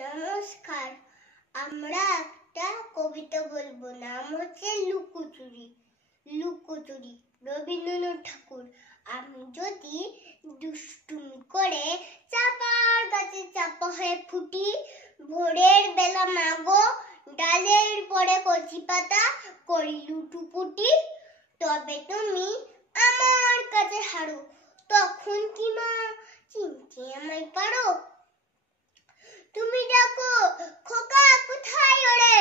নমস্কার, আমরা একটা কবিতা বলবো। নাম হচ্ছে লুকোচুরি। লুকোচুরি রবীন্দ্রনাথ ঠাকুর। আমি যদি দুষ্টুমি করে চাপার গাছে চাপা হয়ে ফুটি, ভোরের বেলা মাগো ডালের পরে কচি পাতা করি লুটুপুটি, তবে তুমি আমার কাছে হারো, তখন কি মা চিনতে আমায় পারো? তুমি ডাকো খোকা কোথায় ওরে,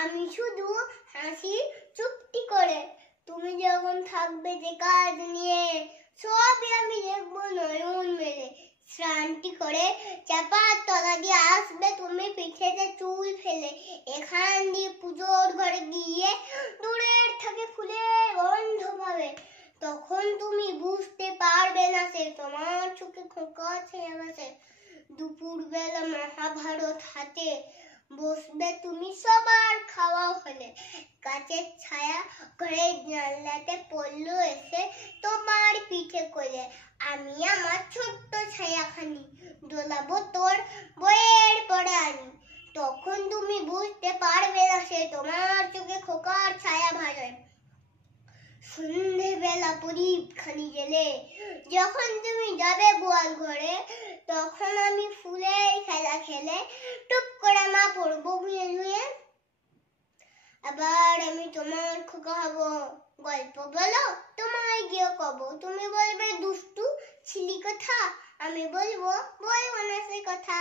আমি শুধু হাসি চুপটি করে। তুমি যখন থাকবে যে কাজ নিয়ে, সবই আমি দেখবো নয়ন মেলে। শ্রান্তি করে চাপার তলা দিয়ে আসবে তুমি পিঠেতে চুল ফেলে। এখান দিয়ে পুজোর ঘরে গিয়ে দূরের থেকে ফুলের গন্ধ পাবে। তখন তুমি বুঝতে পারবে না সে তোমার চোখে খোকা ছেয়ে গেছে। দুপুর বেলা মহাভারত হাতে বসবে তুমি সবার খাওয়া হলে। গাছের ছায়া ঘরের জানলাতে পড়লো এসে তোমার পিঠে কোলে। আমি আমার ছোট্ট ছায়াখানি দোলাবো তোর বইয়ের পরে আনি। তখন তুমি বুঝতে পারবে না সে তোমার চোখে খোকার ছায়া ভাসে। সন্ধ্যেবেলা প্রদীপ খানি জেলে যখন তুমি যাবে গোয়াল ঘরে, তখন আমি ফুলের খেলা খেলে টুপ করে মা পড়বো ভুঁয়ে ধুয়ে। আবার আমি তোমার খোকা হব, গল্প বলো তোমায় গিয়ে কব। তুমি বলবে দুষ্টু ছিলি কথা, আমি বলবো না সে কথা।